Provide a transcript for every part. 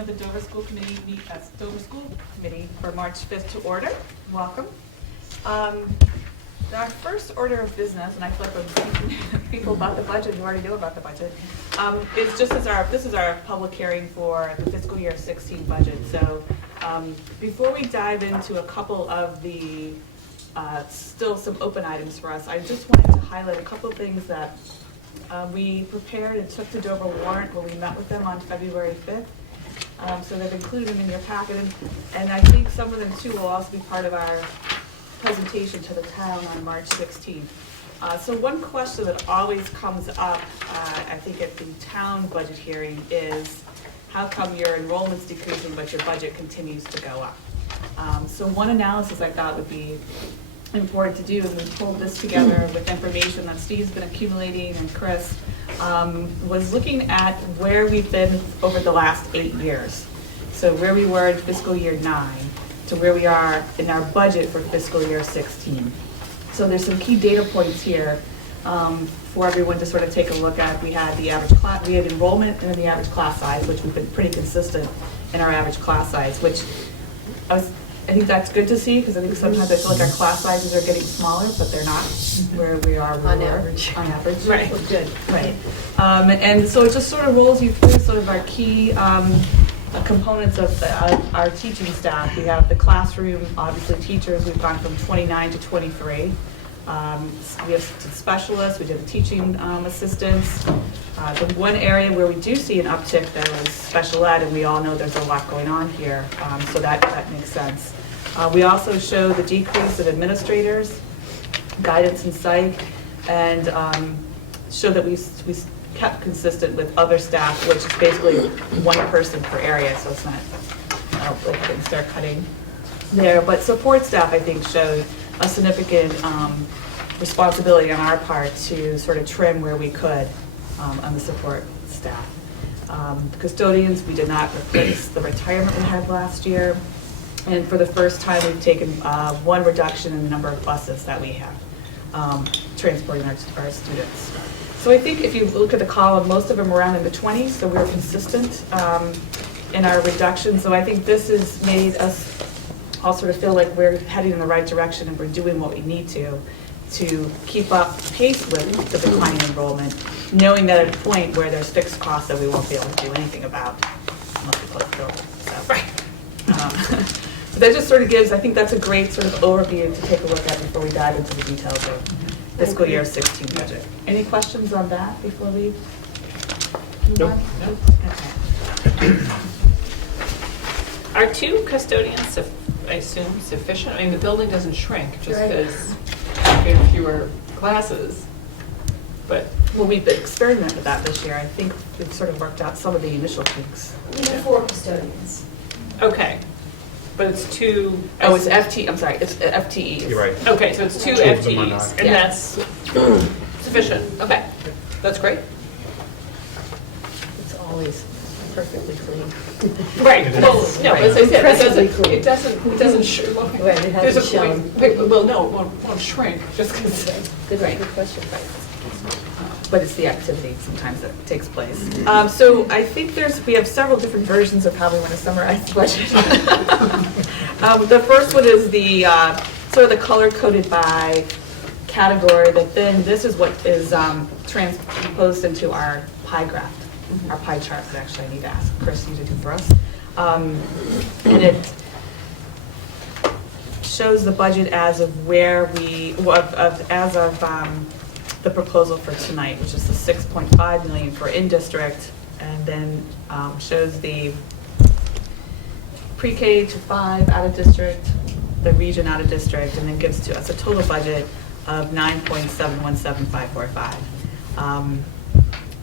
of the Dover School Committee Dover School Committee for March 5th to order. Welcome. Our first order of business, and I feel like I'm speaking to people about the budget who already know about the budget, is just as this is our public hearing for the fiscal year 16 budget. So before we dive into a couple of the still some open items for us, I just wanted to highlight a couple of things that we prepared and took to Dover Warrant when we met with them on February 5th. So they've included them in your packet, and I think some of them too will also be part of our presentation to the town on March 16th. So one question that always comes up, I think at the town budget hearing is, how come your enrollment's decreasing but your budget continues to go up? So one analysis I thought would be important to do, and we pulled this together with information that Steve's been accumulating and Chris, was looking at where we've been over the last 8 years. So where we were in fiscal year 9 to where we are in our budget for fiscal year 16. So there's some key data points here for everyone to sort of take a look at. We had the average class, we had enrollment and then the average class size, which we've been pretty consistent in our average class size, which I think that's good to see, because I think sometimes I feel like our class sizes are getting smaller, but they're not where we are on average. On average, right? Well, good, right? And so it just sort of rolls you through sort of our key components of our teaching staff. We have the classroom, obviously teachers. We've gone from 29 to 23. We have some specialists. We did the teaching assistants. The one area where we do see an uptick there is special ed, and we all know there's a lot going on here, so that makes sense. We also show the decrease of administrators, guidance and psych, and show that we kept consistent with other staff, which is basically one person per area, so it's not like things start cutting there. But support staff, I think, showed a significant responsibility on our part to sort of trim where we could on the support staff. The custodians, we did not replace the retirement we had last year. And for the first time, we've taken one reduction in the number of buses that we have transporting our students. So I think if you look at the column, most of them are around in the 20s, so we're consistent in our reduction. So I think this has made us all sort of feel like we're heading in the right direction and we're doing what we need to keep up pace with the declining enrollment, knowing that at a point where there's fixed costs that we won't be able to do anything about unless we close the building. So, right. But that just sort of gives, I think that's a great sort of overview to take a look at before we dive into the details of fiscal year 16 budget. Any questions on that before we move on? Nope. Okay. Are 2 custodians, I assume, sufficient? I mean, the building doesn't shrink just because we have fewer classes, but... Well, we've experimented with that this year. I think we've sort of worked out some of the initial kinks. We have 4 custodians. Okay. But it's 2... Oh, it's FT, I'm sorry, it's FTEs. You're right. Okay, so it's 2 FTEs, and that's sufficient. Okay, that's great. It's always perfectly clean. Right, well, no, as I said, it doesn't Right, it there's a hasn't shown. point, well, no, it won't shrink, just because... Good question. But it's the activity sometimes that takes place. So I think we have several different versions of how we want to summarize the budget. The first one is the sort of the color-coded by category, that then this is what is transposed into our pie graph, our pie chart that actually I need to ask Chris to do for us. And it shows the budget as of where the proposal for tonight, which is the 6.5 million for in-district, and then shows the pre-K to 5 out of district, the region out of district, and then gives to us a total budget of 9.717545.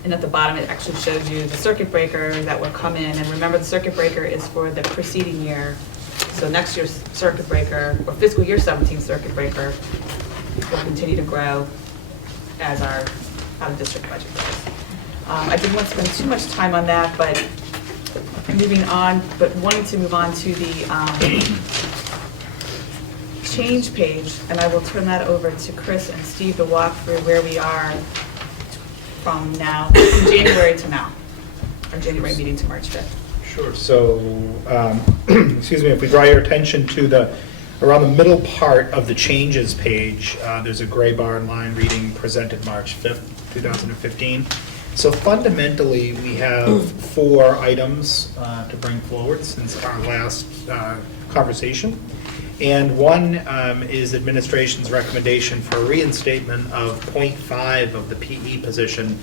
And at the bottom, it actually shows you the circuit breaker that will come in, and remember the circuit breaker is for the preceding year. So next year's circuit breaker, or fiscal year 17 circuit breaker, will continue to grow as our out-of-district budget goes. I didn't want to spend too much time on that, but wanting to move on to the change page, and I will turn that over to Chris and Steve to walk through where we are from January to now, our January meeting to March 5th. Sure. So, excuse me, if we draw your attention to around the middle part of the changes page, there's a gray bar line reading presented March 5th, 2015. So fundamentally, we have 4 items to bring forward since our last conversation. And one is administration's recommendation for a reinstatement of 0.5 of the PE position,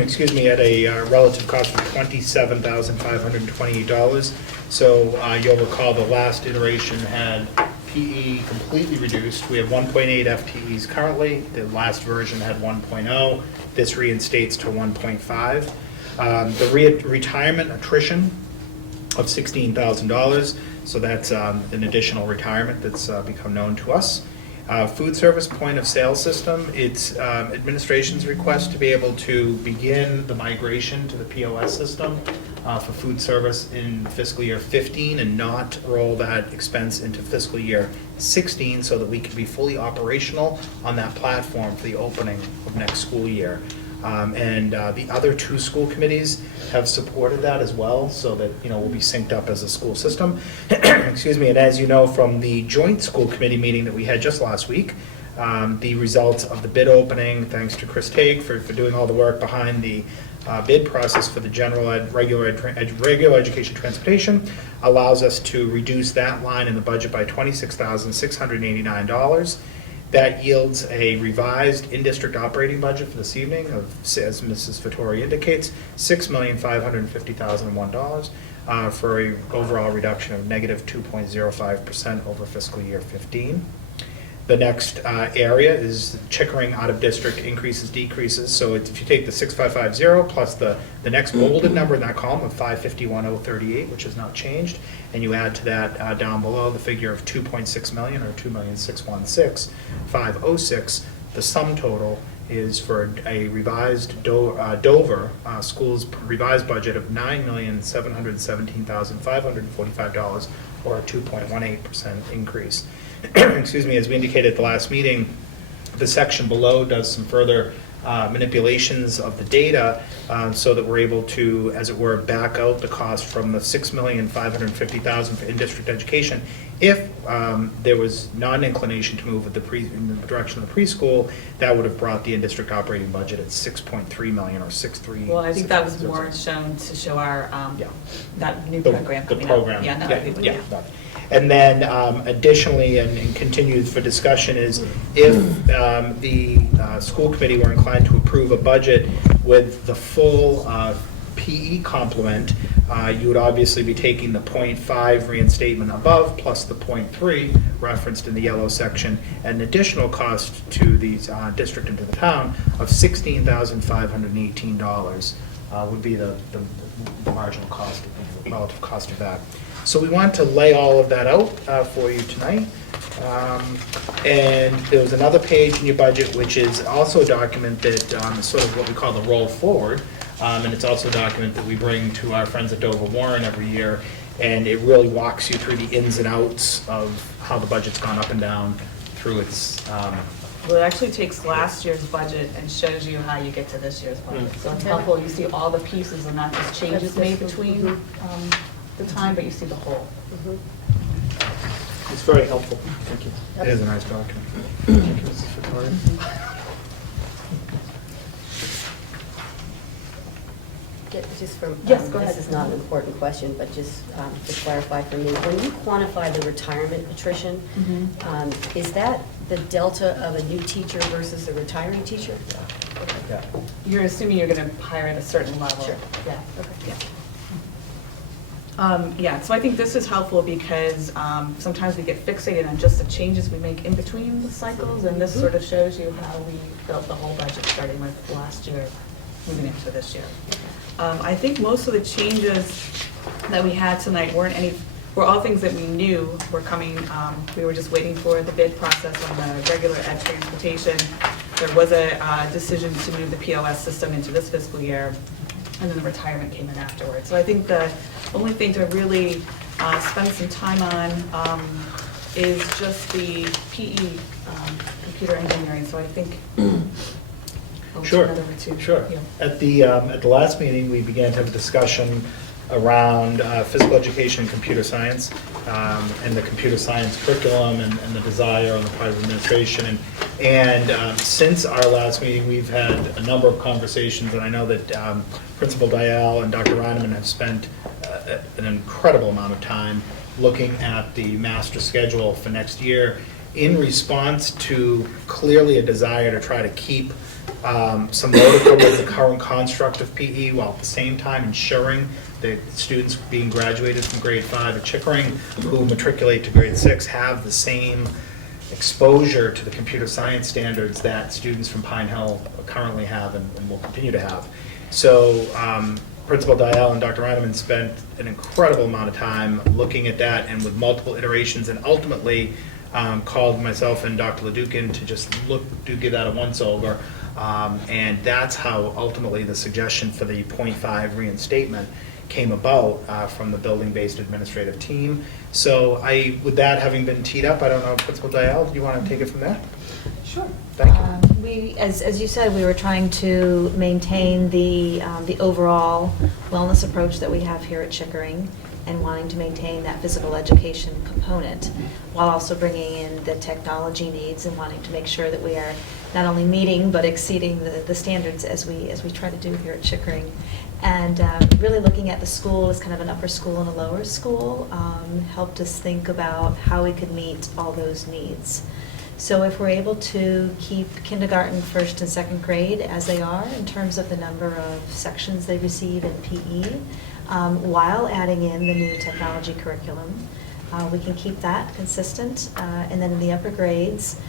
excuse me, at a relative cost of $27,528. So you'll recall the last iteration had PE completely reduced. We have 1.8 FTEs currently. The last version had 1.0. This reinstates to 1.5. The retirement attrition of $16,000. So that's an additional retirement that's become known to us. Food service point of sale system, it's administration's request to be able to begin the migration to the POS system for food service in fiscal year 15 and not roll that expense into fiscal year 16 so that we can be fully operational on that platform for the opening of next school year. And the other 2 school committees have supported that as well, so that, we'll be synced up as a school system. Excuse me, and as you know from the joint school committee meeting that we had just last week, the results of the bid opening, thanks to Chris Tague for doing all the work behind the bid process for the general ed, regular education transportation, allows us to reduce that line in the budget by $26,689. That yields a revised in-district operating budget for this evening of, as Mrs. Vittori indicates, $6,550,001 for an overall reduction of negative 2.05% over fiscal year 15. The next area is Chickering out-of-district increases, decreases. So if you take the 6550 plus the next bolded number in that column of 551,038, which has not changed, and you add to that down below the figure of 2.6 million or 2,616,506, the sum total is for a revised Dover schools revised budget of $9,717,545 or a 2.18% increase. Excuse me, as we indicated at the last meeting, the section below does some further manipulations of the data so that we're able to, as it were, back out the cost from the $6,550,000 for in-district education. If there was non-inclination to move in the direction of the preschool, that would have brought the in-district operating budget at $6.3 million or 6.3. Well, I think that was more shown to show our, Yeah. that new program The coming program. up. Yeah, no, Yeah. And then additionally, and continued for discussion, is if the school committee were inclined to approve a budget with the full PE complement, you would obviously be taking the 0.5 reinstatement above plus the 0.3 referenced in the yellow section, an additional cost to the district and to the town of $16,518 would be the marginal cost, the relative cost of that. So we want to lay all of that out for you tonight. And there was another page in your budget which is also a document that is sort of what we call the roll forward. And it's also a document that we bring to our friends at Dover Warren every year. And it really walks you through the ins and outs of how the budget's gone up and down through its Well, it actually takes last year's budget and shows you how you get to this year's budget. So it's helpful, you see all the pieces and not just changes made between the time, but you see the whole. It's very helpful. Thank you. It is a nice document. Thank you, Mrs. Vittori. Just from, Yes, go ahead. this is not an important question, but just to clarify for me, when you quantify the retirement attrition, is that the delta of a new teacher versus a retiring teacher? Yeah. You're assuming you're going to hire at a certain level. Sure. Yeah, okay. Yeah, so I think this is helpful because sometimes we get fixated on just the changes we make in between the cycles, and this sort of shows you how we built the whole budget, starting with last year, moving into this year. I think most of the changes that we had tonight were all things that we knew were coming. We were just waiting for the bid process on the regular ed transportation. There was a decision to move the POS system into this fiscal year, and then the retirement came in afterwards. So I think the only thing to really spend some time on is just the PE, computer engineering. So I think Sure, another two. sure. Yeah. At the last meeting, we began to have a discussion around physical education and computer science, and the computer science curriculum and the desire on the part of administration. And since our last meeting, we've had a number of conversations, and I know that Principal Dial and Dr. Reineman have spent an incredible amount of time looking at the master schedule for next year in response to clearly a desire to try to keep some modicum of the current construct of PE, while at the same time ensuring that students being graduated from grade 5 at Chickering who matriculate to grade 6 have the same exposure to the computer science standards that students from Pine Hill currently have and will continue to have. So Principal Dial and Dr. Reineman spent an incredible amount of time looking at that, and with multiple iterations, and ultimately called myself and Dr. Leducan to just give that a once-over. And that's how ultimately the suggestion for the .5 reinstatement came about from the building-based administrative team. So with that having been teed up, I don't know, Principal Dial, do you want to take it from there? Sure. Thank you. As you said, we were trying to maintain the overall wellness approach that we have here at Chickering, and wanting to maintain that physical education component, while also bringing in the technology needs and wanting to make sure that we are not only meeting but exceeding the standards as we try to do here at Chickering. And really looking at the school as kind of an upper school and a lower school helped us think about how we could meet all those needs. So if we're able to keep kindergarten, first and second grade as they are in terms of the number of sections they receive in PE, while adding in the new technology curriculum, we can keep that consistent. And then in the upper grades,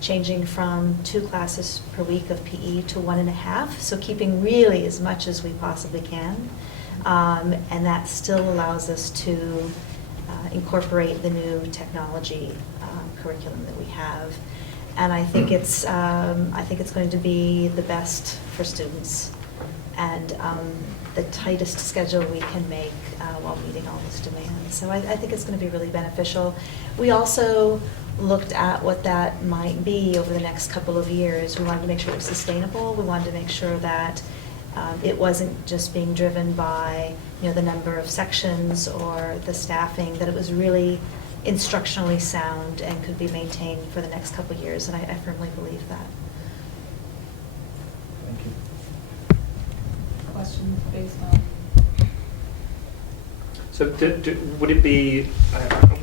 changing from 2 classes per week of PE to 1.5, so keeping really as much as we possibly can. And that still allows us to incorporate the new technology curriculum that we have. And I think it's going to be the best for students, and the tightest schedule we can make while meeting all this demand. So I think it's going to be really beneficial. We also looked at what that might be over the next couple of years. We wanted to make sure it was sustainable. We wanted to make sure that it wasn't just being driven by the number of sections or the staffing, that it was really instructionally sound and could be maintained for the next couple of years, and I firmly believe that. Thank you. Questions based on? So would it be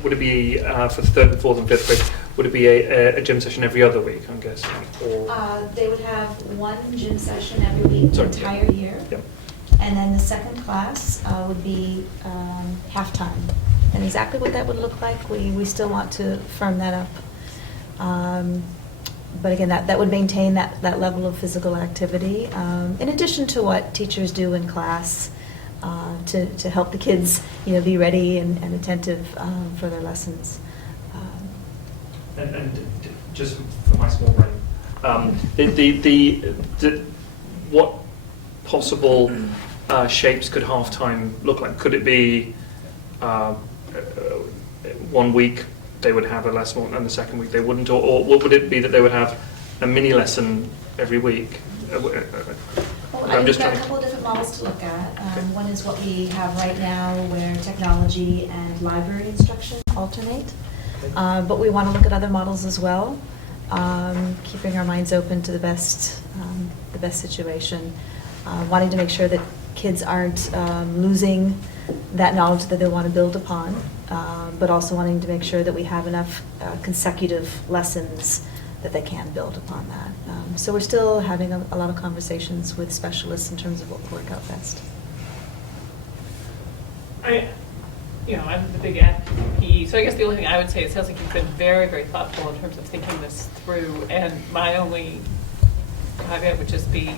for the 3rd and 4th and 5th grade, would it be a gym session every other week, I'm guessing? Or They would have one gym session every week the entire year. Yep. And then the second class would be half-time. And exactly what that would look like, we still want to firm that up. But again, that would maintain that level of physical activity, in addition to what teachers do in class to help the kids be ready and attentive for their lessons. And just for my small brain, what possible shapes could half-time look like? Could it be 1 week they would have a lesson and the second week they wouldn't, or would it be that they would have a mini lesson every week? Well, I'm just we've got trying a couple of different models to look at. One is what we have right now, where technology and library instruction alternate. But we want to look at other models as well, keeping our minds open to the best situation, wanting to make sure that kids aren't losing that knowledge that they want to build upon, but also wanting to make sure that we have enough consecutive lessons that they can build upon that. So we're still having a lot of conversations with specialists in terms of what will work out best. I'm the big advocate of PE, so I guess the only thing I would say, it sounds like you've been very, very thoughtful in terms of thinking this through, and my only caveat would just be,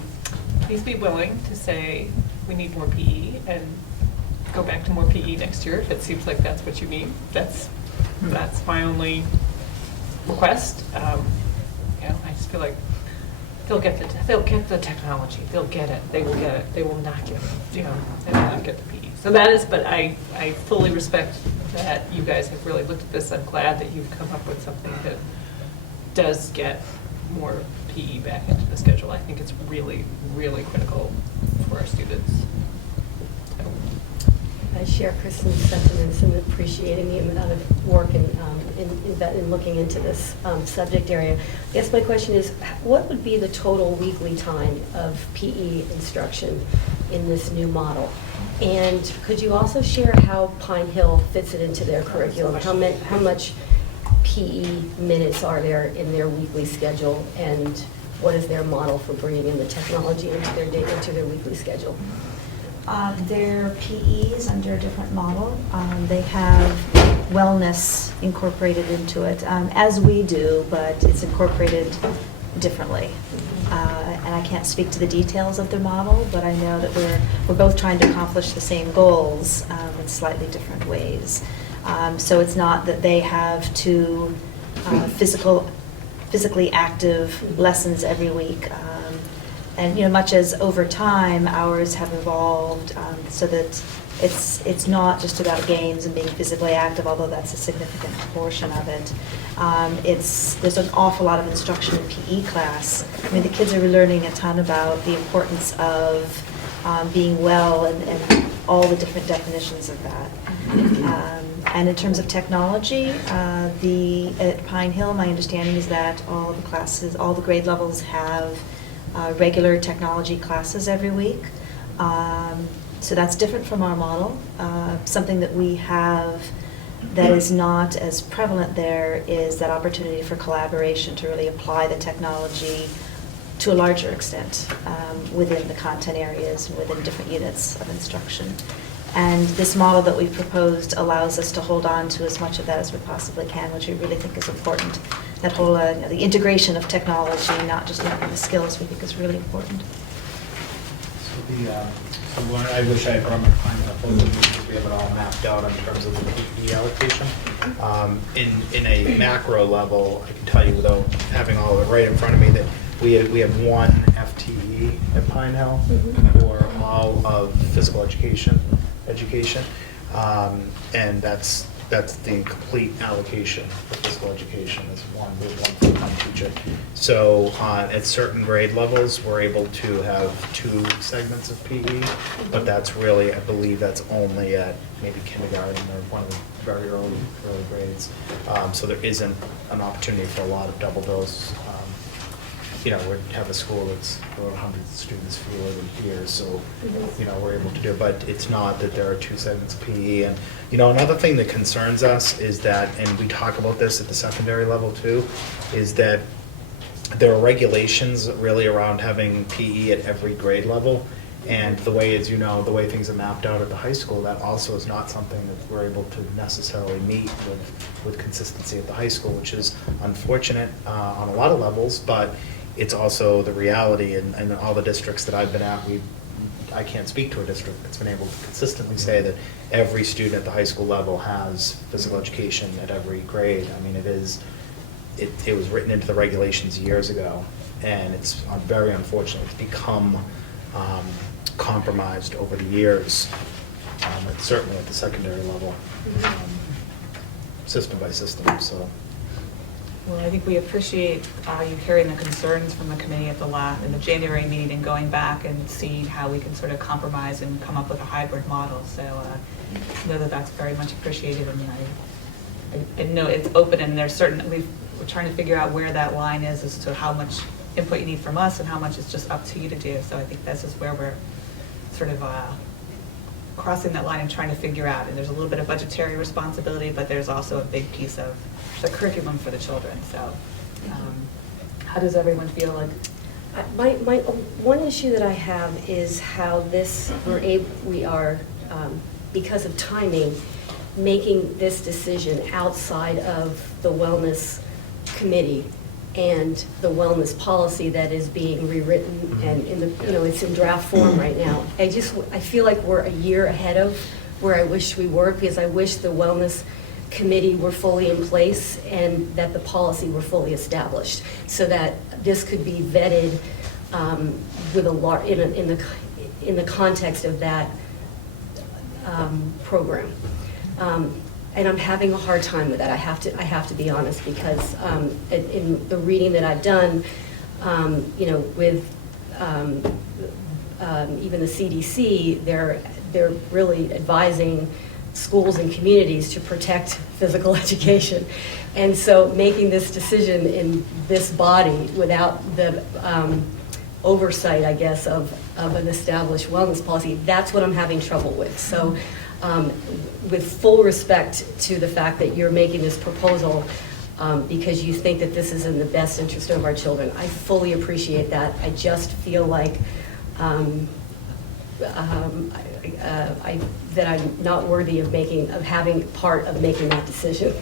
please be willing to say, we need more PE, and go back to more PE next year if it seems like that's what you need. That's my only request. I just feel like they'll get the technology, they'll get it, they will get it, they will not get it, they will not get the PE. So that is, but I fully respect that you guys have really looked at this. I'm glad that you've come up with something that does get more PE back into the schedule. I think it's really, really critical for our students. So, I share Kristen's sentiments in appreciating the amount of work in looking into this subject area. I guess my question is, what would be the total weekly time of PE instruction in this new model? And could you also share how Pine Hill fits it into their curriculum? How much PE minutes are there in their weekly schedule, and what is their model for bringing in the technology into their weekly schedule? Their PE is under a different model. They have wellness incorporated into it, as we do, but it's incorporated differently. And I can't speak to the details of their model, but I know that we're both trying to accomplish the same goals in slightly different ways. So it's not that they have two physically active lessons every week. And much as over time ours have evolved, so that it's not just about games and being physically active, although that's a significant portion of it. There's an awful lot of instruction in PE class. I mean, the kids are learning a ton about the importance of being well and all the different definitions of that. And in terms of technology, at Pine Hill, my understanding is that all of the classes, all the grade levels have regular technology classes every week. So that's different from our model. Something that we have that is not as prevalent there is that opportunity for collaboration to really apply the technology to a larger extent within the content areas and within different units of instruction. And this model that we've proposed allows us to hold on to as much of that as we possibly can, which we really think is important. That whole, the integration of technology, not just learning the skills, we think is really important. So I wish I had brought my Pine Hill folder because we have it all mapped out in terms of the PE allocation. In a macro level, I can tell you without having all of it right in front of me that we have one FTE at Pine Hill for all of physical education, and that's the complete allocation for physical education is one full-time teacher. So at certain grade levels, we're able to have 2 segments of PE, but that's really, I believe that's only at maybe kindergarten or one of the very early grades. So there isn't an opportunity for a lot of double bills. We have a school that's about 100 students fewer than here, so, we're able to do it. But it's not that there are 2 segments of PE. And, another thing that concerns us is that, and we talk about this at the secondary level too, is that there are regulations really around having PE at every grade level. And the way, as you know, the way things are mapped out at the high school, that also is not something that we're able to necessarily meet with consistency at the high school, which is unfortunate on a lot of levels, but it's also the reality in all the districts that I've been at. I can't speak to a district that's been able to consistently say that every student at the high school level has physical education at every grade. I mean, it was written into the regulations years ago, and it's very unfortunate. It's become compromised over the years, certainly at the secondary level, system by system. So. Well, I think we appreciate you carrying the concerns from the committee in the January meeting and going back and seeing how we can sort of compromise and come up with a hybrid model. So I know that that's very much appreciated, and I know it's open, and we're trying to figure out where that line is as to how much input you need from us and how much is just up to you to do. So I think this is where we're sort of crossing that line and trying to figure out. And there's a little bit of budgetary responsibility, but there's also a big piece of the curriculum for the children. So how does everyone feel like? My one issue that I have is how we are, because of timing, making this decision outside of the wellness committee and the wellness policy that is being rewritten and it's in draft form right now. I feel like we're a year ahead of where I wish we were, because I wish the wellness committee were fully in place and that the policy were fully established, so that this could be vetted with in the context of that program. And I'm having a hard time with that. I have to be honest, because in the reading that I've done, with even the CDC, they're really advising schools and communities to protect physical education. And so making this decision in this body without the oversight, I guess, of an established wellness policy, that's what I'm having trouble with. So with full respect to the fact that you're making this proposal because you think that this is in the best interest of our children, I fully appreciate that. I just feel like that I'm not worthy of having part of making that decision.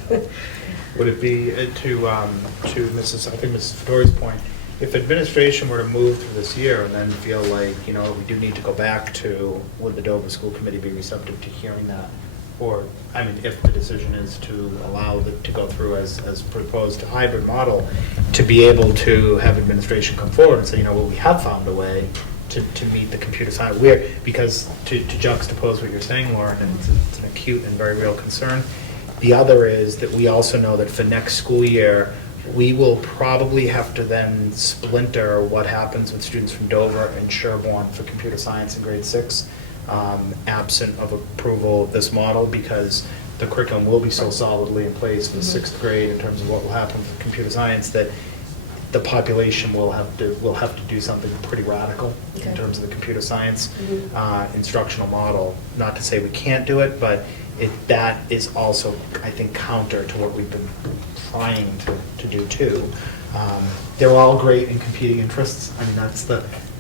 Would it be to Mrs. I think Mrs. Fedori's point, if administration were to move through this year and then feel like, we do need to go back to, would the Dover School Committee be receptive to hearing that? Or, if the decision is to allow it to go through as proposed hybrid model, to be able to have administration come forward and say, we have found a way to meet the computer science. Because to juxtapose what you're saying, Lauren, and it's an acute and very real concern. The other is that we also know that for next school year, we will probably have to then splinter what happens with students from Dover and Sherborne for computer science in grade 6, absent of approval of this model, because the curriculum will be so solidly in place for 6th grade in terms of what will happen for computer science, that the population will have to do something pretty radical in terms of the computer science instructional model. Not to say we can't do it, but that is also, I think, counter to what we've been trying to do too. They're all great in competing interests.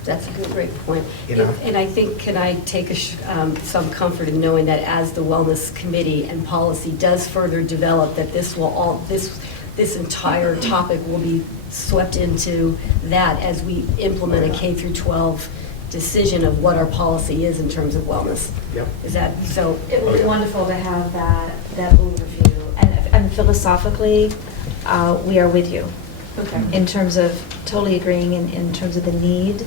That's a great point. You know? And I think, can I take some comfort in knowing that as the Wellness Committee and policy does further develop, that this entire topic will be swept into that as we implement a K through 12 decision of what our policy is in terms of wellness. Yep. Is that so? It would be wonderful to have that overview. And philosophically, we are with you. Okay. In terms of totally agreeing in terms of the need,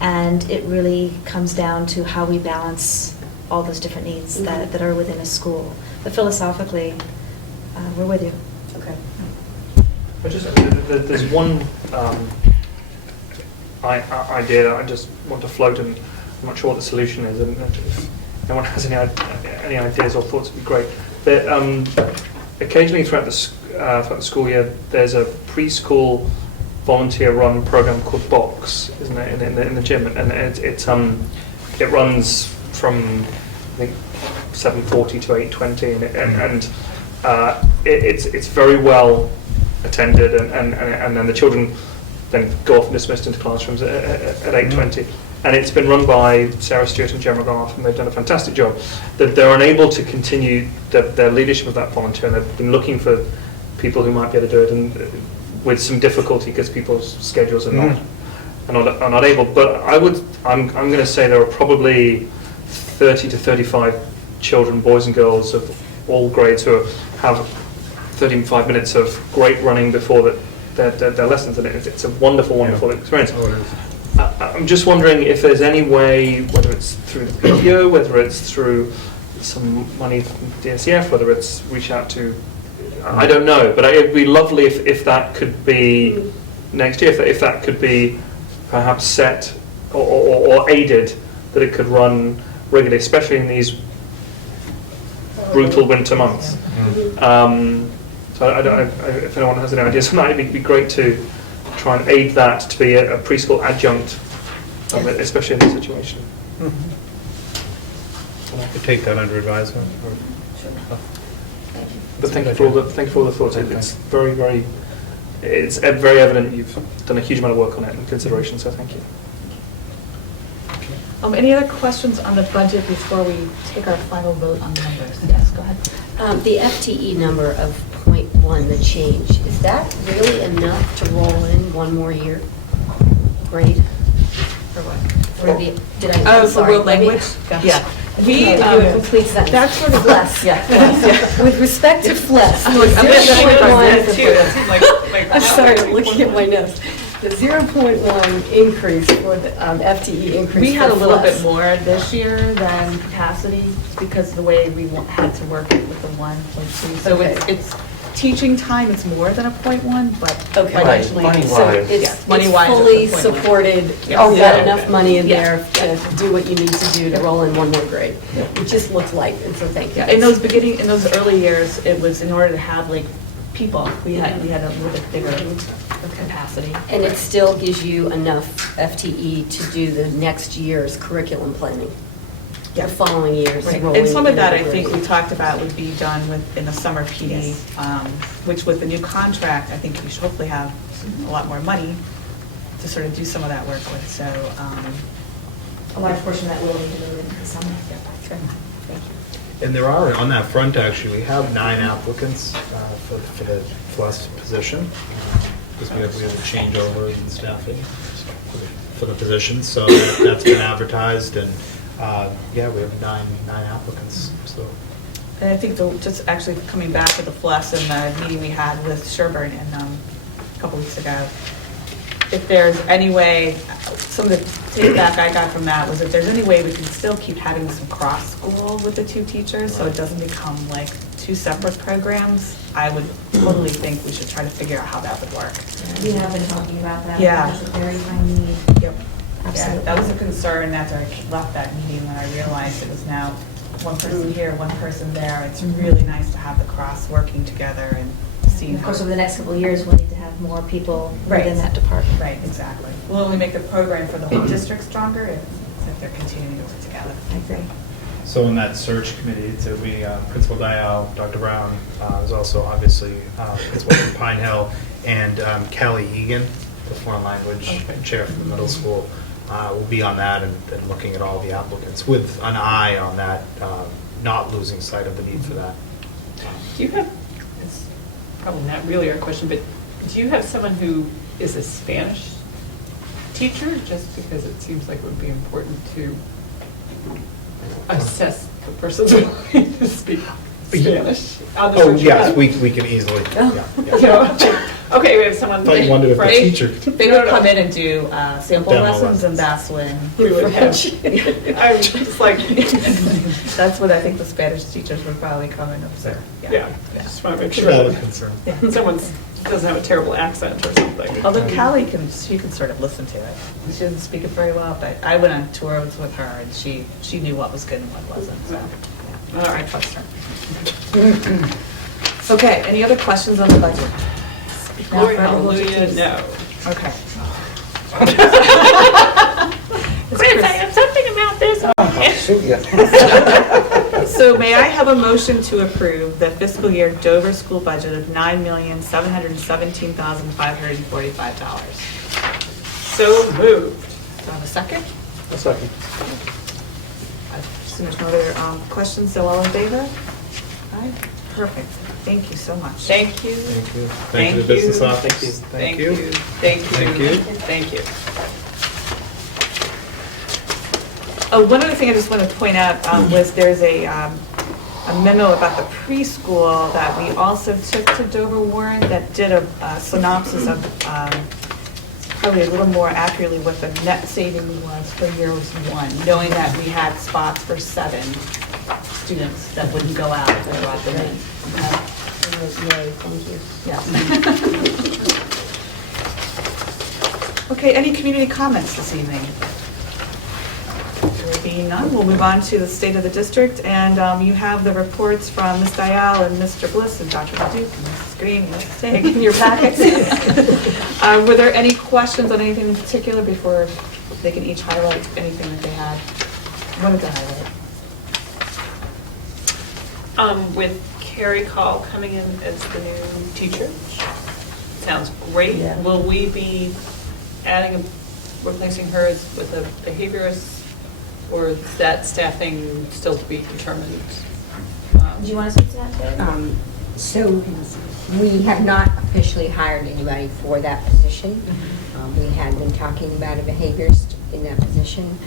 and it really comes down to how we balance all those different needs that are within a school. But philosophically, we're with you. Okay. There's one idea that I just want to float, and I'm not sure what the solution is, and if anyone has any ideas or thoughts, would be great. But occasionally throughout the school year, there's a preschool volunteer-run program called Box, isn't it, in the gym, and it runs from I think 7:40 to 8:20, and it's very well attended, and then the children then go off and dismissed into classrooms at 8:20. And it's been run by Sarah Stewart and Jem McGrath, and they've done a fantastic job. That they're unable to continue their leadership of that volunteer, and they've been looking for people who might be able to do it, and with some difficulty because people's schedules are not able. But I'm going to say there are probably 30 to 35 children, boys and girls of all grades, who have 35 minutes of great running before their lessons, and it's a wonderful experience. Oh, it is. I'm just wondering if there's any way, whether it's through the PTO, whether it's through some money from DSEF, whether it's reach out to, I don't know, but it'd be lovely if that could be next year, if that could be perhaps set or aided, that it could run regularly, especially in these brutal winter months. So I don't know if anyone has any ideas on that. It'd be great to try and aid that to be a preschool adjunct, especially in this situation. I could take that under advisement. Sure. Thank you. But thank you for all the thoughts. It's it's very evident you've done a huge amount of work on it and consideration. So thank you. Any other questions on the budget before we take our final vote on the numbers? Yes, go ahead. The FTE number of 0.1, the change, is that really enough to roll in one more year? Grade? For what? Did I? Oh, for world language? Gotcha. Yeah. We, a complete sentence. that's sort of FLES. Yeah. With respect to FLES, the I'm sorry, I'm looking at my notes. The 0.1 increase for the FTE increase. We had a for little FLES. bit more this year than capacity because the way we had to work it with the 1.2. So Okay. it's teaching time, it's more than a .1, but Okay. financially. Right, So money-wise. it's Yes, money-wise, it's fully a point. supported, you've Yeah. got Yeah. enough money in Yeah. there to do what you need to do to roll in one more grade. It just looks like, and so thank you. Yeah, in those beginning, in those early years, it was in order to have like people, we had a little bit bigger capacity. And it still gives you enough FTE to do the next year's curriculum planning. Yeah. The following years. Right. rolling And some of into that, the I think, we grade. talked about would be done in the summer PD, Yes. which with the new contract, I think we should hopefully have a lot more money to sort of do some of that work with, so. A large portion of that will need to move into the summer. Thank you. And there are, on that front, actually, we have 9 applicants for the FLUS position, because we have a changeover in staffing for the position, so that's been advertised, and, yeah, we have nine applicants, so. And I think just actually coming back to the FLES and the meeting we had with Sherburne a couple weeks ago, if there's any way, some of the feedback I got from that was if there's any way we can still keep having some cross-school with the 2 teachers, so it doesn't become like 2 separate programs, I would totally think we should try to figure out how that would work. We have been talking about that. Yeah. It's a very high need. Yep. Yeah, Absolutely. that was a concern after I left that meeting when I realized it was now one person here, one person there. It's really nice to have the cross working together and seeing. And of course, how- over the next couple of years, we'll need to have more people Right. within that department. Right, exactly. We'll only make the program for the whole district stronger if they're continuing to work together. I agree. So in that search committee, it would be Principal Dial, Dr. Brown, there's also obviously Principal from Pine Hill, and Kelly Egan, the foreign language chair from the middle school, will be on that and looking at all the applicants with an eye on that, not losing sight of the need for that. Do you have, it's probably not really our question, but do you have someone who is a Spanish teacher? Just because it seems like it would be important to assess the person's ability to speak Spanish. on the Oh, search yes, committee. we can easily, Oh. yeah. You know, okay, we have someone. Thought you wondered if the right? teacher. They would come in and do sample Demo lessons, and lessons. that's when. We would have, I'm just like, That's when I think the Spanish teachers would probably come in and observe. yeah, just want to make sure Valid that concern. someone doesn't have a terrible accent or something. Although Callie she can sort of listen to it. She doesn't speak it very well, but I went on tours with her and she knew what was good and what wasn't, so. All right. I trust her. Okay, any other questions on the budget? Now Glory, for everyone to hallelujah, choose. no. Okay. Chris, I have something about this. So may I have a motion to approve the fiscal year Dover school budget of $9,717,545? So moved. Do I have a second? A second. So there's no other questions, so all in favor? Aye, perfect. Thank you so much. Thank you. Thank you. Thank you to the business office. Thank you. Thank you. Thank you. Thank you. One other thing I just want to point out was there's a memo about the preschool that we also took to Dover Warren that did a synopsis of probably a little more accurately what the net saving was for years 1, knowing that we had spots for 7 students that wouldn't go out if we brought them in. Okay? Yay, thank you. Yes. Okay, any community comments this evening? There being none, we'll move on to the state of the district, and you have the reports from Ms. Dial and Mr. Bliss and Dr. Leduc and Mrs. Green and Mrs. Haig in your packets. Were there any questions on anything in particular before they can each highlight anything that they had wanted to highlight? With Carrie Call coming in as the new teacher, sounds great. Yeah. Will we be replacing her with a behaviorist, or is that staffing still to be determined? Do you want to speak to that, Terry? So we have not officially hired anybody for that position. We had been talking about a behaviorist in that position,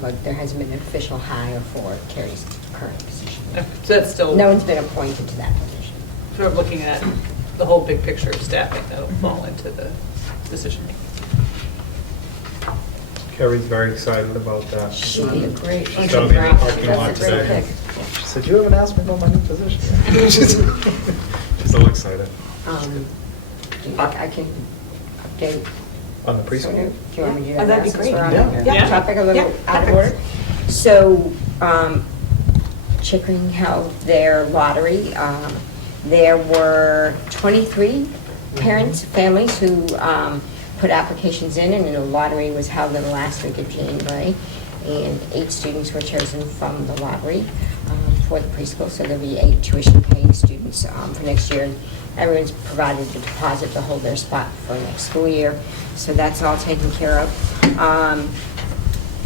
but there hasn't been an official hire for Carrie's current position. So that's still, No one's been appointed to that position. sort of looking at the whole big picture of staffing that'll fall into the decision making. Carrie's very excited about that. She did great. She showed me in the parking That's lot a great today. pick. She said, "You haven't asked me about my new position yet." She's all excited. Do you think I can update? On the Do preschool? you want me to do that? Oh, that'd be now, since great. we're on Yeah. the Yeah. topic a little Yeah, out of perfect. order? So, Chickering held their lottery. There were 23 parents, families who put applications in, and the lottery was held in the last week of January. And 8 students were chosen from the lottery for the preschool, so there'll be 8 tuition-paying students for next year. And everyone's provided the deposit to hold their spot for next school year, so that's all taken care of.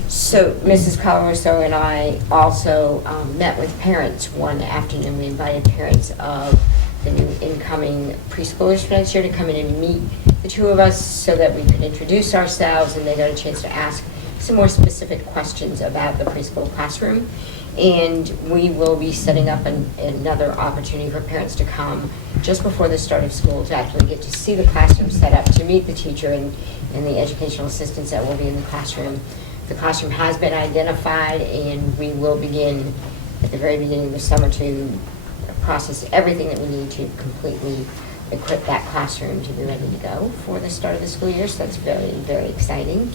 So Mrs. Colarusso and I also met with parents one afternoon. We invited parents of the new incoming preschoolers for next year to come in and meet the 2 of us so that we could introduce ourselves, and they got a chance to ask some more specific questions about the preschool classroom. And we will be setting up another opportunity for parents to come just before the start of school to actually get to see the classroom set up, to meet the teacher and the educational assistants that will be in the classroom. The classroom has been identified, and we will begin at the very beginning of the summer to process everything that we need to completely equip that classroom to be ready to go for the start of the school year. So that's very, very exciting.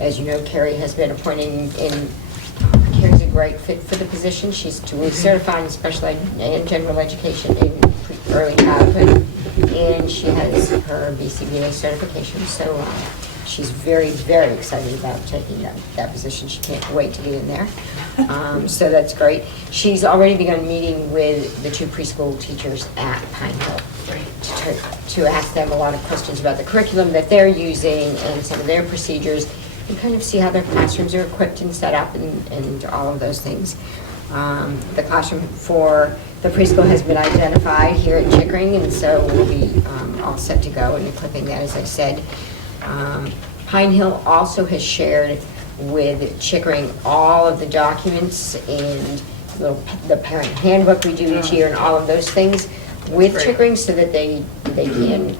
As you know, Carrie has been appointing in. Carrie's a great fit for the position. She's dually certified in special ed and general education in early childhood, and she has her BCBA certification. So she's very, very excited about taking that position. She can't wait to get in there. So that's great. She's already begun meeting with the 2 preschool teachers at Pine Hill to ask them a lot of questions about the curriculum that they're using and some of their procedures, and kind of see how their classrooms are equipped and set up and all of those things. The classroom for the preschool has been identified here at Chickering, and so we'll be all set to go and equipping that, as I said. Pine Hill also has shared with Chickering all of the documents and the parent handbook we do each year and all of those things with Chickering so that they can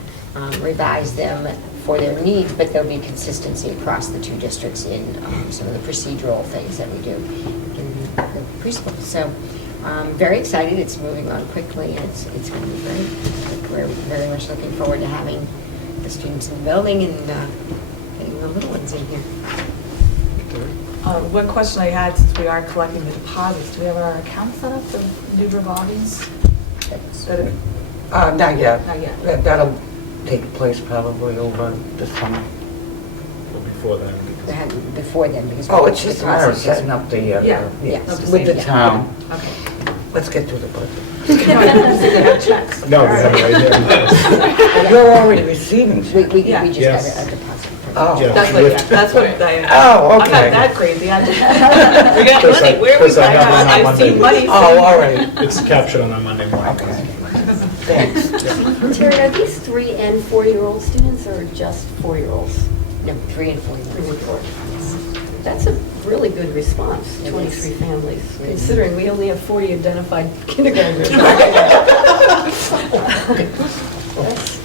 revise them for their needs, but there'll be consistency across the 2 districts in some of the procedural things that we do in the preschool. So very excited. It's moving on quickly, and it's going to be great. We're very much looking forward to having the students in the building and getting the little ones in here. One question I had, since we are collecting the deposits, do we have our account set up for new revolvings? Not yet. Not yet. That'll take place probably over the summer. Or before then? They had before then, because. Oh, it's just a matter of process is- setting up the, Yeah, yeah. with the town. Okay. Let's get to the budget. They have checks. No, we have it right here. You're already receiving. We Yeah. just Yes. had a deposit. Oh. Yeah. That's what I. Oh, I'm not okay. that crazy. We got Chris, money. Where we Chris, I have one on I've seen Monday. money. Oh, all right. It's captured on our Monday morning. Okay. Thanks. Terry, are these 3 and 4-year-old students or just 4-year-olds? No, 3 and 4 years. 3 and 4. That's a really good response, It 23 is. families, It is. considering we only have 40 identified kindergartners. That's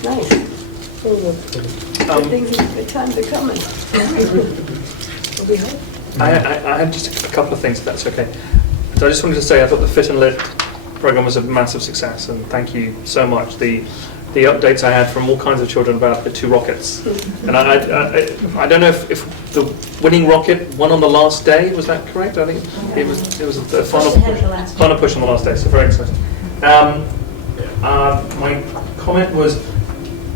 nice. Good things, good times are coming. We hope. I had just a couple of things, if that's okay. So I just wanted to say I thought the Fit and Lit program was a massive success, and thank you so much. The updates I had from all kinds of children about the 2 rockets, and I don't know if the winning rocket won on the last day. Was that correct? I think it was the final push on the last day. So very exciting. My comment was,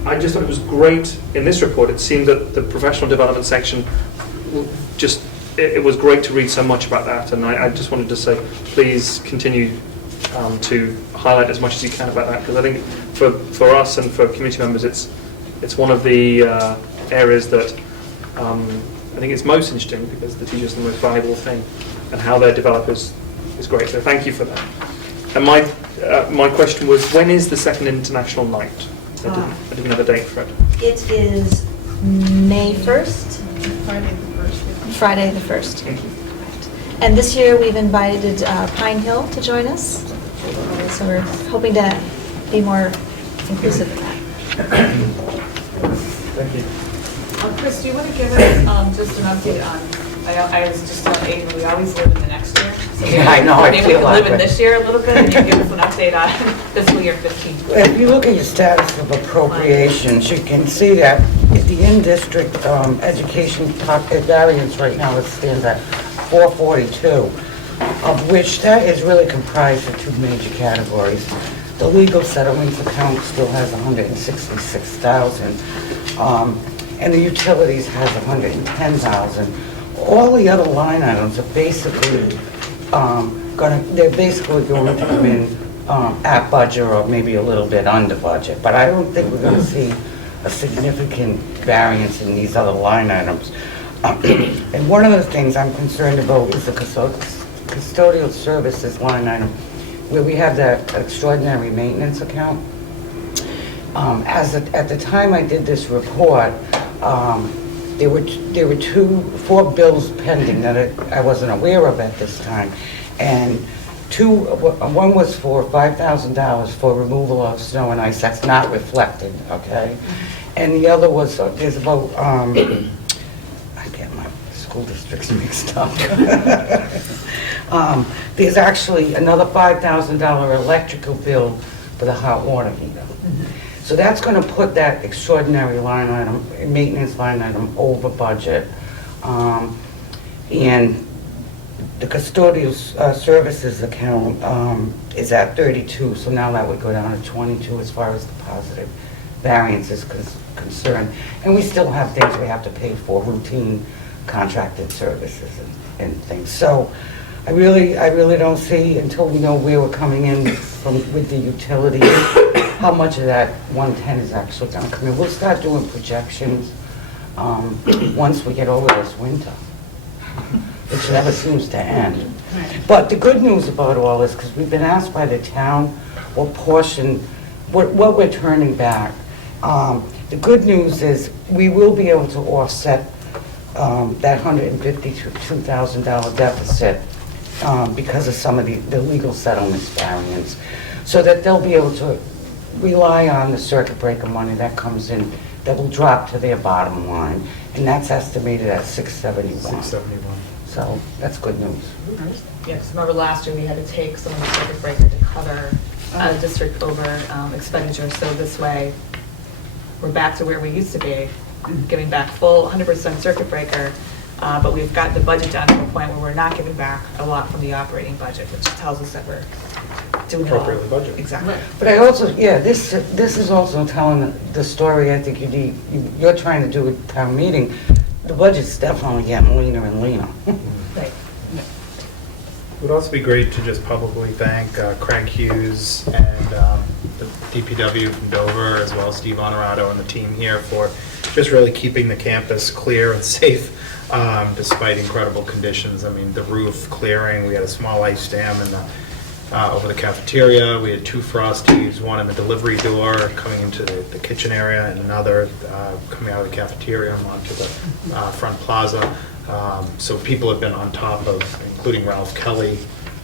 I just thought it was great in this report. It seemed that the professional development section just it was great to read so much about that, and I just wanted to say, please continue to highlight as much as you can about that, because I think for us and for community members, it's one of the areas that I think it's most interesting, because the teacher's the most valuable thing, and how they're developed is great. So thank you for that. And my question was, when is the second international night? I didn't have a date for it. It is May 1st, Friday the 1st. Friday the 1st. Thank you. And this year, we've invited Pine Hill to join us. So we're hoping to be more inclusive in that. Thank you. Chris, do you want to give us just an update on, I was just telling Aiden, we always live in the next year, So Yeah, I know, I maybe we feel can like live in it. this year a little bit, and you give us an update on fiscal year 15. If you look at your status of appropriations, you can see that the in-district education variance right now, it stands at 442, of which that is really comprised of two major categories. The legal settlements account still has 166,000, and the utilities has 110,000. All the other line items are basically they're basically going to come in at budget or maybe a little bit under budget, but I don't think we're gonna see a significant variance in these other line items. And one of the things I'm concerned about is the custodial services line item, where we have that extraordinary maintenance account. At the time I did this report, there were 4 bills pending that I wasn't aware of at this time, and one was for $5,000 for removal of snow and ice. That's not reflected, okay? And the other was there's about I get my school districts mixed up. There's actually another $5,000 electrical bill for the hot water heater. So that's going to put that extraordinary line item, maintenance line item, over budget. And the custodial services account is at 32, so now that would go down to 22 as far as the positive variance is concerned. And we still have things we have to pay for, routine contracted services and things. So I really don't see, until we know where we're coming in with the utility, how much of that 110 is actually going to come in. We'll start doing projections once we get over this winter, which never seems to end. But the good news about all this, because we've been asked by the town what portion, what we're turning back. The good news is we will be able to offset that $152,000 deficit because of some of the legal settlements variance, so that they'll be able to rely on the circuit breaker money that comes in that will drop to their bottom line, and that's estimated at $671. So that's good news. Yes, remember last year we had to take some of the circuit breaker to cover district over expenditures, so this way we're back to where we used to be, giving back full 100% circuit breaker, but we've gotten the budget down to a point where we're not giving back a lot from the operating budget, which tells us that we're doing it all. Appropriately budgeted. Exactly. But I also, this is also telling the story I think you're trying to do with town meeting. The budget's definitely getting leaner and leaner. Right. It would also be great to just publicly thank Craig Hughes and the DPW from Dover, as well as Steve Honorato and the team here for just really keeping the campus clear and safe despite incredible conditions. I mean, the roof clearing, we had a small ice dam over the cafeteria. We had 2 frost heaves, one in the delivery door coming into the kitchen area, and another coming out of the cafeteria onto the front plaza. So people have been on top of, including Ralph Kelly,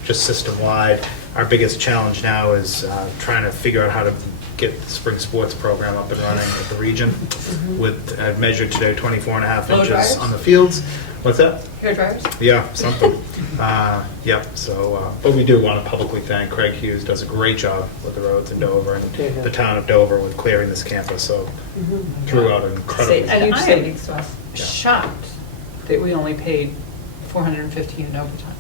just system-wide. Our biggest challenge now is trying to figure out how to get the spring sports program up and running at the region. With, I've measured today 24.5 Blow inches dryers? on the fields. What's that? Hair dryers? Yeah, something. Yep, so, but we do want to publicly thank Craig Hughes, does a great job with the roads in Dover, and the town of Dover with clearing this campus, so threw out an incredible. A huge I am savings to us. shocked that we only paid $450 in overtime.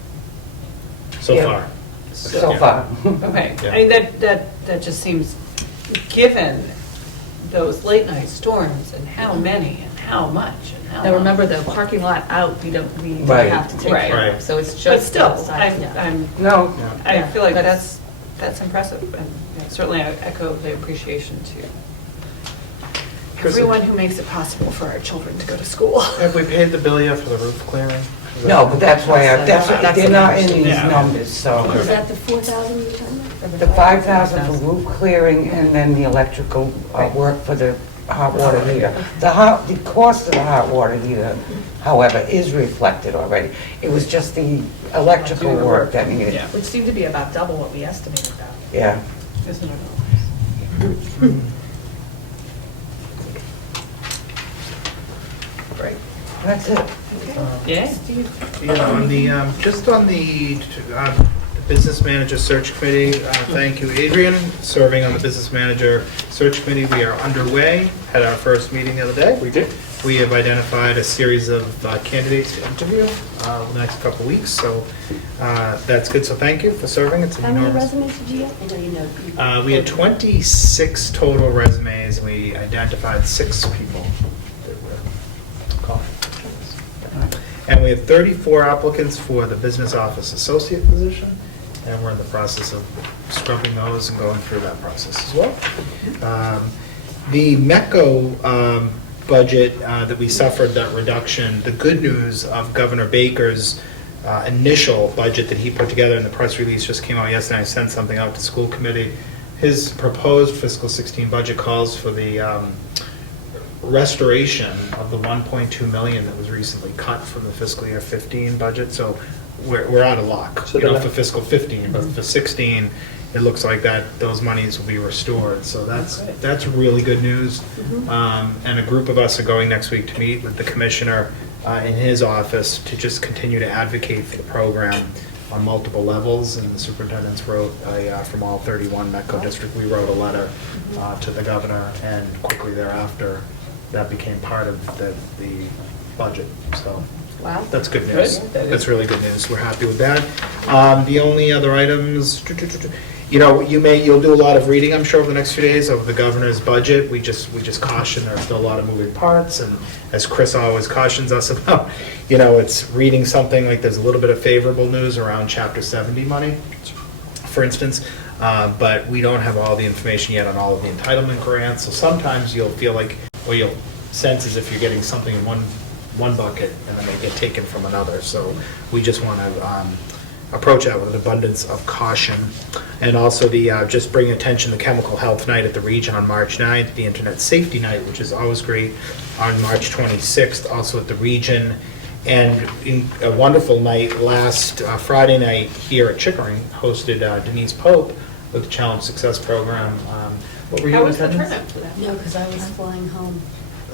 So Yeah. far. So Yeah. far. Okay, Yeah. I mean, that just seems, given those late night storms and how many and how much and how. Now, remember, the parking lot out, we don't Right. have to take Right. care of, Right. so it's But just. still, outside, yeah. No, I Yeah, feel like that's- that's impressive, and certainly I echo the appreciation to Chris, everyone who makes it possible for our children to go to school. Have we paid the bill yet for the roof clearing? no, but that's why, That's they're not in these Yeah. numbers, so. Is that the 4,000 you're talking about? The 5,000 for roof clearing and then the electrical work for the hot water heater. The cost of the hot water heater, however, is reflected already. It was just the electrical Doing the work work. that needed, Yeah. Which seemed to be about double what we estimated though. yeah. Isn't it Great. That's it. Yeah. You know, on the, just on the business manager search committee, thank you, Adrian, serving on the business manager search committee. We are underway, had our first meeting the other day. We did. We have identified a series of candidates to interview the next couple of weeks, so that's good. So thank you for serving. It's an How many enormous. resumes did you get? I know you know. We had 26 total resumes. We identified 6 people that were called. And we have 34 applicants for the business office associate position, and we're in the process of scrubbing those and going through that process as well. The MECO budget that we suffered, that reduction, the good news of Governor Baker's initial budget that he put together, and the press release just came out yesterday. I sent something out to school committee. His proposed fiscal 16 budget calls for the restoration of the 1.2 million that was recently cut from the fiscal year 15 budget. So we're out of luck, So for fiscal 15, but for 16, it looks like that those monies will be restored. So that's really good news. And a group of us are going next week to meet with the commissioner in his office to just continue to advocate for the program on multiple levels. And the superintendents wrote, from all 31 MECO district, we wrote a letter to the governor, and quickly thereafter, that became part of the budget. So Wow. that's good news. Good. That is- That's really good news. We're happy with that. The only other items, you know, you'll do a lot of reading, I'm sure, over the next few days of the governor's budget. We just caution there's still a lot of moving parts, and as Chris always cautions us about, you know, it's reading something like there's a little bit of favorable news around Chapter 70 money, for instance, but we don't have all the information yet on all of the entitlement grants. So sometimes you'll feel like, or you'll sense as if you're getting something in one bucket and then they get taken from another. So we just want to approach that with an abundance of caution. And also just bring attention to Chemical Health Night at the Region on March 9th, the Internet Safety Night, which is always great, on March 26th, also at the Region. And in a wonderful night last Friday night here at Chickering, hosted Denise Pope with the Challenge Success Program. What were you How in was the attendance? turnout for that? No, because I was flying home.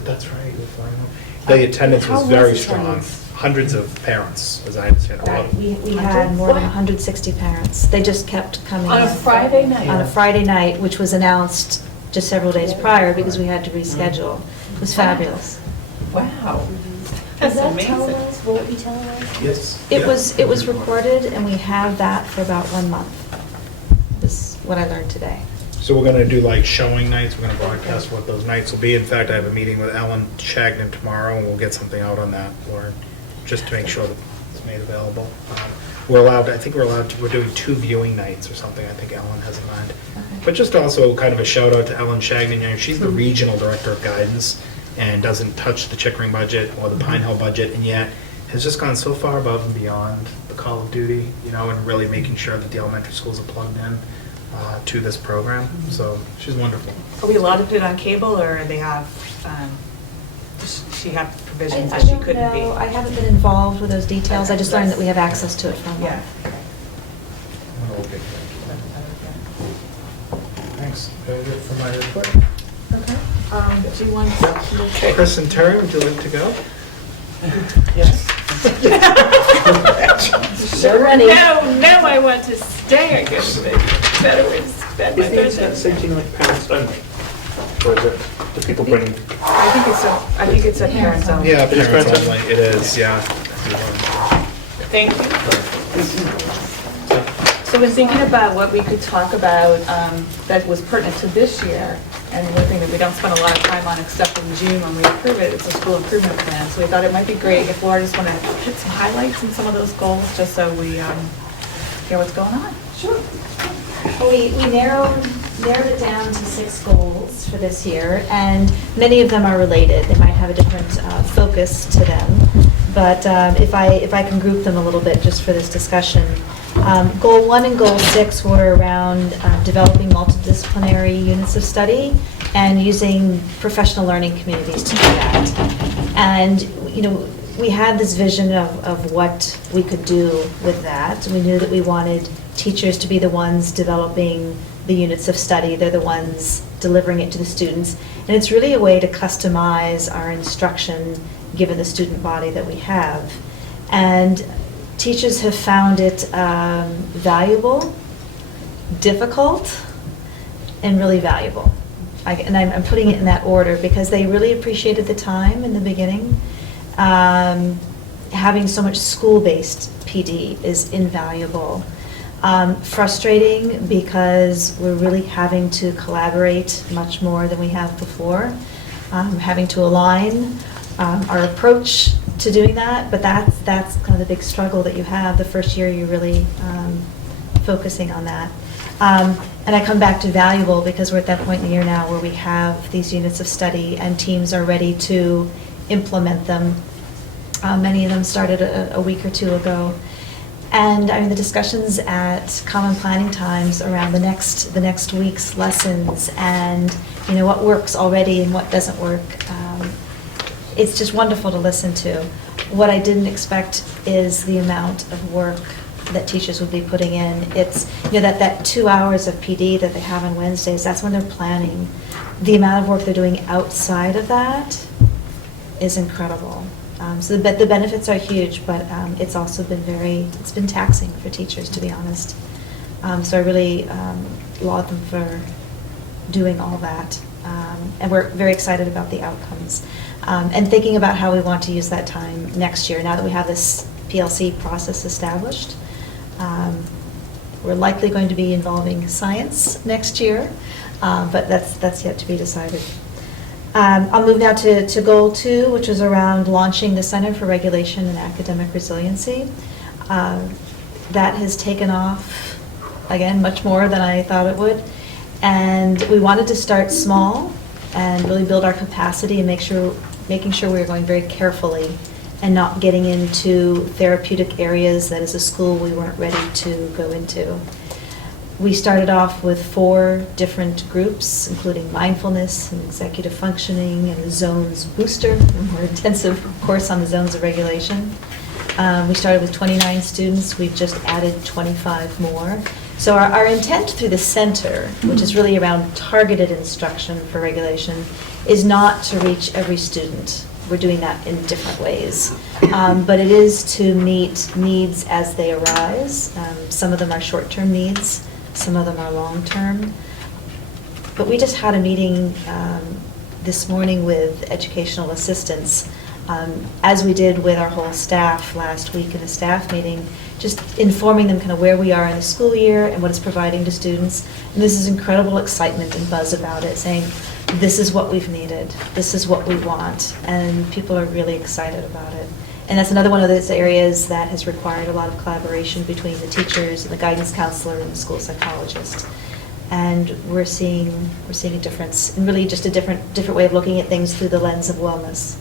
That's right, you're flying home. The attendance How was was very the strong. attendance? Hundreds of parents, as I understand it. We had more than 160 parents. They just kept coming On a in. Friday night? On a Friday night, which was announced just several days prior because we had to reschedule. It was fabulous. Wow. Is That's that amazing. televised? Will it be televised? Yes. It was recorded, and we have that for about 1 month. This is what I learned today. So we're gonna do like showing nights, we're gonna broadcast what those nights will be. In fact, I have a meeting with Ellen Shagnon tomorrow, and we'll get something out on that, or just to make sure that it's made available. We're doing 2 viewing nights or something, I think Ellen has in mind. But just also kind of a shout out to Ellen Shagnon, you know, she's the regional director of guidance and doesn't touch the Chickering budget or the Pine Hill budget, and yet has just gone so far above and beyond the call of duty, you know, and really making sure that the elementary schools are plugged in to this program. So she's wonderful. Are we allowed to put it on cable, or they have, does she have provisions I that she don't couldn't be? know. I haven't been involved with those details. I just learned that we have access to it from Yeah. them. Thanks. That's it for my report. Okay. Do you want to? Chris and Terry, would you like to go? Yes. They're running. No, I want to stay. I guess better way to spend my Is the Internet Thursday. Safety Night parents only? Or is it, do people bring? I think it's a parents only. Yeah, It is parents parents only. It is, yeah. Thank you. So we're thinking about what we could talk about that was pertinent to this year, and one thing that we don't spend a lot of time on except in June when we approve it, it's a school improvement plan. So we thought it might be great if Laura just want to hit some highlights in some of those goals, just so we hear what's going on. Sure. We narrowed it down to 6 goals for this year, and many of them are related. They might have a different focus to them, but if I can group them a little bit just for this discussion. Goal 1 and Goal 6 were around developing multidisciplinary units of study and using professional learning communities to do that. And, you know, we had this vision of what we could do with that. We knew that we wanted teachers to be the ones developing the units of study. They're the ones delivering it to the students. And it's really a way to customize our instruction given the student body that we have. And teachers have found it valuable, difficult, and really valuable. And I'm putting it in that order because they really appreciated the time in the beginning. Having so much school-based PD is invaluable. Frustrating because we're really having to collaborate much more than we have before. Having to align our approach to doing that, but that's kind of the big struggle that you have. The first year you're really focusing on that. And I come back to valuable because we're at that point in the year now where we have these units of study and teams are ready to implement them. Many of them started a week or two ago. And I mean, the discussions at common planning times around the next week's lessons and, you know, what works already and what doesn't work, it's just wonderful to listen to. What I didn't expect is the amount of work that teachers would be putting in. It's, you know, that 2 hours of PD that they have on Wednesdays, that's when they're planning. The amount of work they're doing outside of that is incredible. So the benefits are huge, but it's also been it's been taxing for teachers, to be honest. So I really laud them for doing all that. And we're very excited about the outcomes. And thinking about how we want to use that time next year, now that we have this PLC process established. We're likely going to be involving science next year, but that's yet to be decided. I'll move now to Goal 2, which is around launching the Center for Regulation and Academic Resiliency. That has taken off, again, much more than I thought it would. And we wanted to start small and really build our capacity and making sure we were going very carefully and not getting into therapeutic areas that as a school we weren't ready to go into. We started off with 4 different groups, including mindfulness and executive functioning and the zones booster, a more intensive course on the zones of regulation. We started with 29 students. We've just added 25 more. So our intent through the center, which is really around targeted instruction for regulation, is not to reach every student. We're doing that in different ways. But it is to meet needs as they arise. Some of them are short-term needs. Some of them are long-term. But we just had a meeting this morning with educational assistants, as we did with our whole staff last week in a staff meeting, just informing them kind of where we are in the school year and what it's providing to students. And this is incredible excitement and buzz about it, saying, this is what we've needed, this is what we want, and people are really excited about it. And that's another one of those areas that has required a lot of collaboration between the teachers and the guidance counselor and the school psychologist. And we're seeing a difference, and really just a different way of looking at things through the lens of wellness.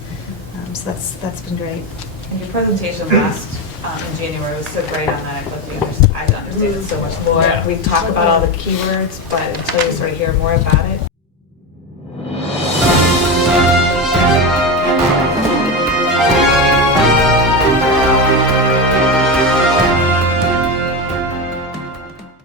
So that's been great. And your presentation last in January was so great on that. I understand it so much more. Yeah. We talk about all the keywords, but until you sort of hear more about it,